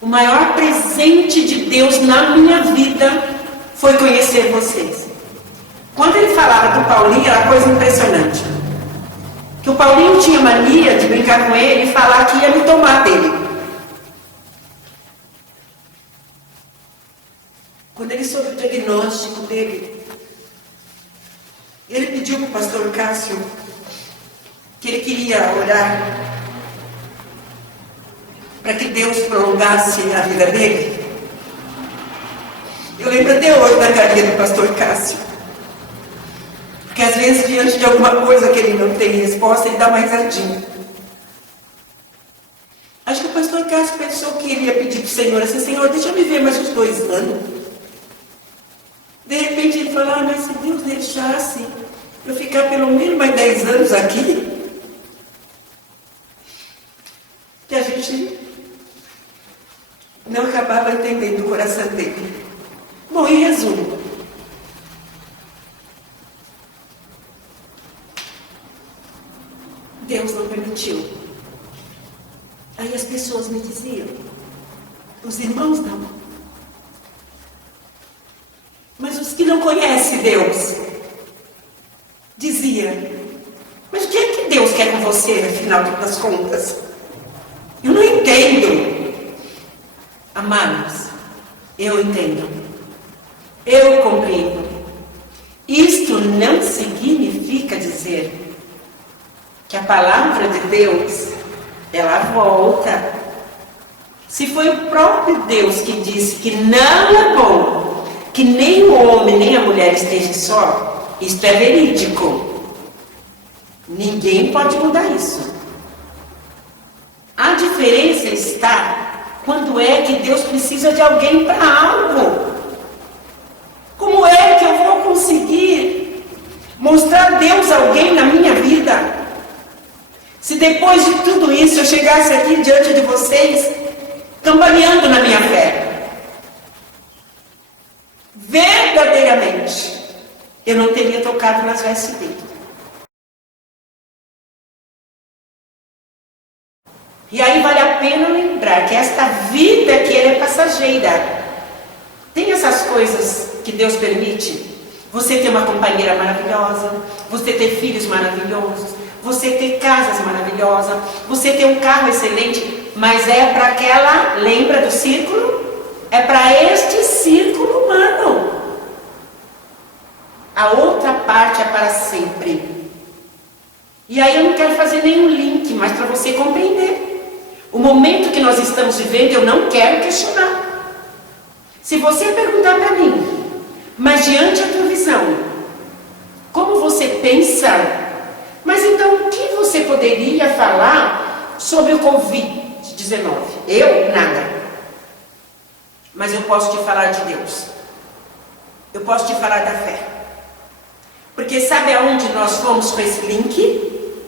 o maior presente de Deus na minha vida foi conhecer vocês. Quando ele falava do Paulinho, era uma coisa impressionante. Que o Paulinho tinha mania de brincar com ele e falar que ia me tomar dele. Quando ele soube o diagnóstico dele, ele pediu para o pastor Cássio que ele queria orar para que Deus prolongasse a vida dele. Eu lembro até hoje da carinha do pastor Cássio. Porque às vezes, diante de alguma coisa que ele não tem resposta, ele dá mais risadinha. Acho que o pastor Cássio pensou que ele ia pedir para o Senhor assim: Senhor, deixa eu viver mais uns 2 anos. De repente ele falou: mas se Deus deixasse eu ficar pelo menos mais 10 anos aqui, que a gente não acabava entendendo o coração dele. Bom, em resumo, Deus não permitiu. Aí as pessoas me diziam, os irmãos não. Mas os que não conhecem Deus dizia: mas o que é que Deus quer com você, afinal das contas? Eu não entendo. Amados, eu entendo. Eu compreendo. Isto não significa dizer que a palavra de Deus, ela volta. Se foi o próprio Deus que disse que não é bom que nem o homem nem a mulher esteja só, isto é verídico. Ninguém pode mudar isso. A diferença está quando é que Deus precisa de alguém para algo. Como é que eu vou conseguir mostrar Deus a alguém na minha vida? Se depois de tudo isso eu chegasse aqui diante de vocês, cambaleando na minha fé, verdadeiramente, eu não teria tocado nas vestes dele. E aí vale a pena lembrar que esta vida aqui ela é passageira. Tem essas coisas que Deus permite. Você ter uma companheira maravilhosa, você ter filhos maravilhosos, você ter casas maravilhosas, você ter um carro excelente, mas é para aquela, lembra do círculo? É para este círculo humano. A outra parte é para sempre. E aí eu não quero fazer nenhum link, mas para você compreender. O momento que nós estamos vivendo, eu não quero questionar. Se você perguntar para mim, mas diante da tua visão, como você pensa? Mas então o que você poderia falar sobre o Covid-19? Eu? Nada. Mas eu posso te falar de Deus. Eu posso te falar da fé. Porque sabe aonde nós fomos com esse link?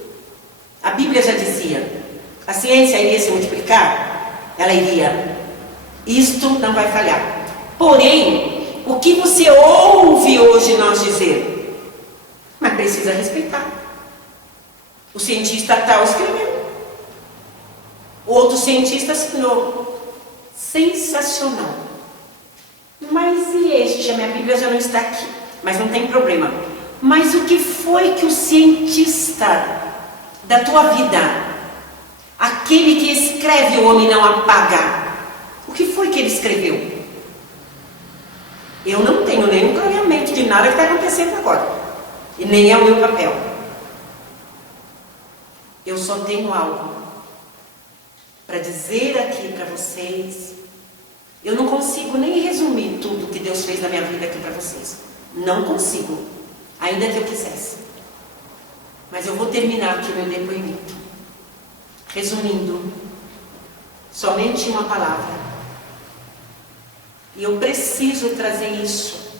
A Bíblia já dizia: a ciência iria se multiplicar? Ela iria. Isto não vai falhar. Porém, o que você ouve hoje nós dizer? Mas precisa respeitar. O cientista tal escreveu. O outro cientista assinou. Sensacional. Mas e este? A minha Bíblia já não está aqui. Mas não tem problema. Mas o que foi que o cientista da tua vida, aquele que escreve o homem não apaga, o que foi que ele escreveu? Eu não tenho nenhum clareamento de nada que está acontecendo agora. E nem é o meu papel. Eu só tenho algo para dizer aqui para vocês. Eu não consigo nem resumir tudo que Deus fez na minha vida aqui para vocês. Não consigo, ainda que eu quisesse. Mas eu vou terminar aqui meu depoimento, resumindo, somente uma palavra. E eu preciso trazer isso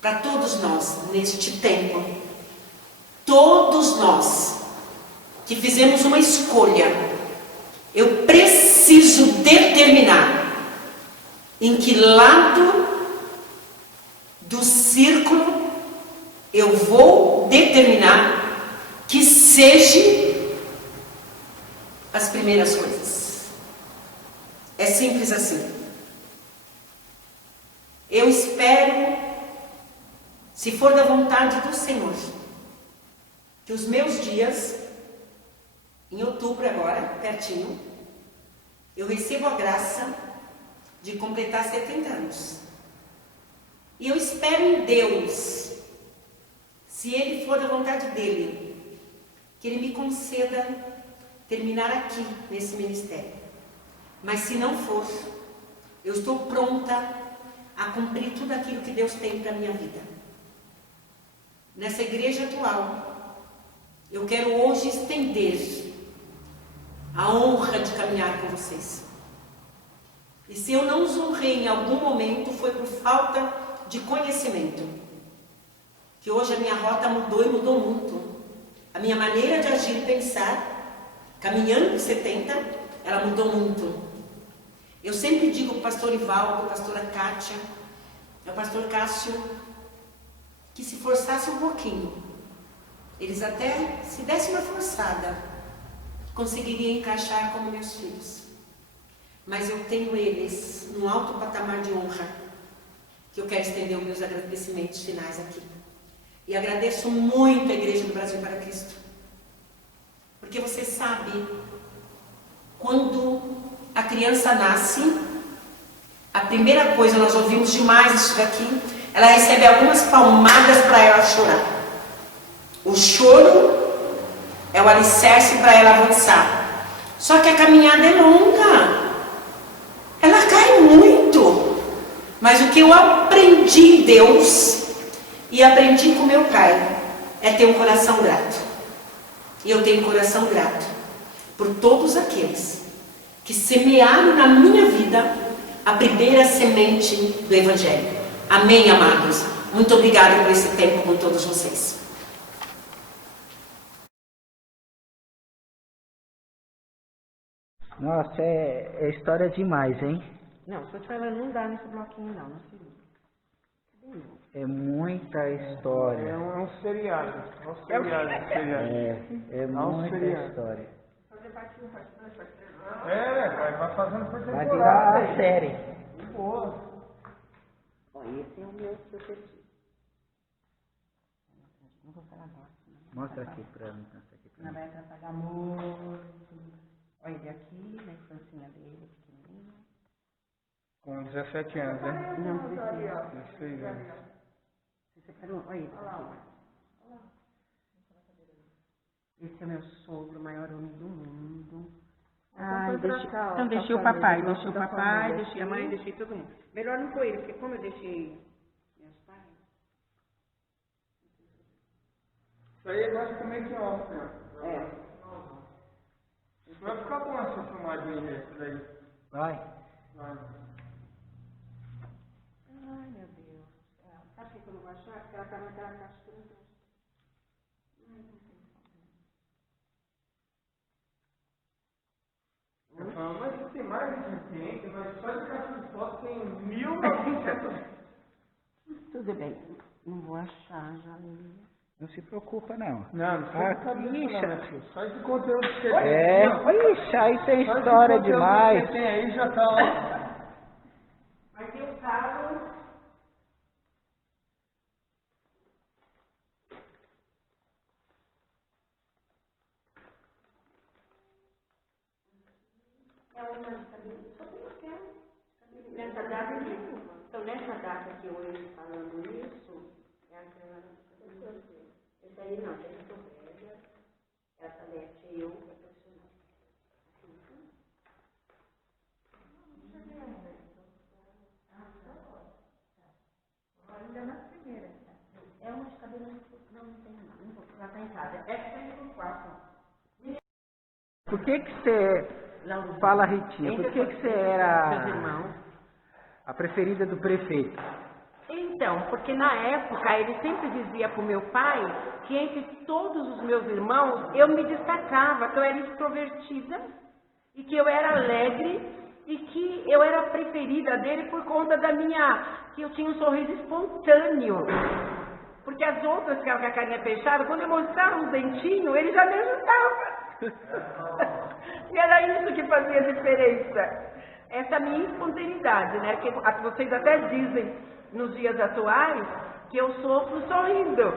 para todos nós neste tempo. Todos nós que fizemos uma escolha, eu preciso determinar em que lado do círculo eu vou determinar que seja as primeiras coisas. É simples assim. Eu espero, se for da vontade do Senhor, que os meus dias, em outubro agora, pertinho, eu recebo a graça de completar 70 anos. E eu espero em Deus, se Ele for da vontade dEle, que Ele me conceda terminar aqui, nesse ministério. Mas se não for, eu estou pronta a cumprir tudo aquilo que Deus tem para a minha vida. Nessa igreja atual, eu quero hoje estender a honra de caminhar com vocês. E se eu não os honrei em algum momento, foi por falta de conhecimento. Que hoje a minha rota mudou e mudou muito. A minha maneira de agir e pensar, caminhando com 70, ela mudou muito. Eu sempre digo para o pastor Ivaldo, a pastora Kátia, ao pastor Cássio, que se forçasse um pouquinho, eles até, se desse uma forçada, conseguiriam encaixar como meus filhos. Mas eu tenho eles num alto patamar de honra, que eu quero estender os meus agradecimentos finais aqui. E agradeço muito a Igreja do Brasil para Cristo. Porque você sabe, quando a criança nasce, a primeira coisa, nós ouvimos demais isso daqui, ela recebe algumas palmadas para ela chorar. O choro é o alicerce para ela avançar. Só que a caminhada é longa. Ela cai muito. Mas o que eu aprendi em Deus e aprendi com meu pai é ter um coração grato. E eu tenho um coração grato por todos aqueles que semearam na minha vida a primeira semente do Evangelho. Amém, amados? Muito obrigada por esse tempo com todos vocês. Nossa, é história demais, hein? Não, se eu te falar, não dá nesse bloquinho não, não se liga. É muita história. É um seriado. É um seriado. É muita história. Vai fazendo por temporada. Vai virar a série. Boa. Bom, esse é o meu perfil. Não vou falar nossa. Mostra aqui pra mim. Não vai atrapalhar muito. Olha ele aqui, na infancinha dele, pequenininho. Com 17 anos, né? Não, 16 anos. você separou? Olha ele aqui. Esse é o meu sogro, o maior homem do mundo. Ai, então deixei o papai, deixei a mãe, deixei todo mundo. Melhor não foi ele, porque como eu deixei meus pais. Isso aí é mais como é que off, né? É. Isso vai ficar bom essa filmagem aí, isso daí. Vai. Vai. Ai, meu Deus. Sabe o que eu não vou achar? Porque ela tá naquela caixa que eu não trouxe. Eu falo, mas tem mais de 500, mas só de caixa de foto tem 1.900. Tudo bem. Não vou achar, já li. Não se preocupa, não. Não Ixi, só esse conteúdo que você ixi, aí tem história demais. Você tem aí já tá lá. Mas tem o caso. É uma cabelo, só tem aquela. Nessa data, então nessa data que eu estou falando isso, é aquela. Esse aí não, já estou velha. Essa neta eu, é profissional. Ainda na primeira. É uma de cabelo, não tem nada. Não vou colocar em casa. Essa é o quarto. Por que você fala, Ritinha? Por que você era a preferida do prefeito? Então, porque na época ele sempre dizia para o meu pai que entre todos os meus irmãos eu me destacava, que eu era extrovertida e que eu era alegre e que eu era a preferida dele por conta da minha, que eu tinha um sorriso espontâneo. Porque às as outras ficavam com a carinha fechada, quando eu mostrava um dentinho, ele já me ajudava. E era isso que fazia a diferença. Essa minha espontaneidade, né? Que vocês até dizem nos dias atuais que eu sofro sorrindo.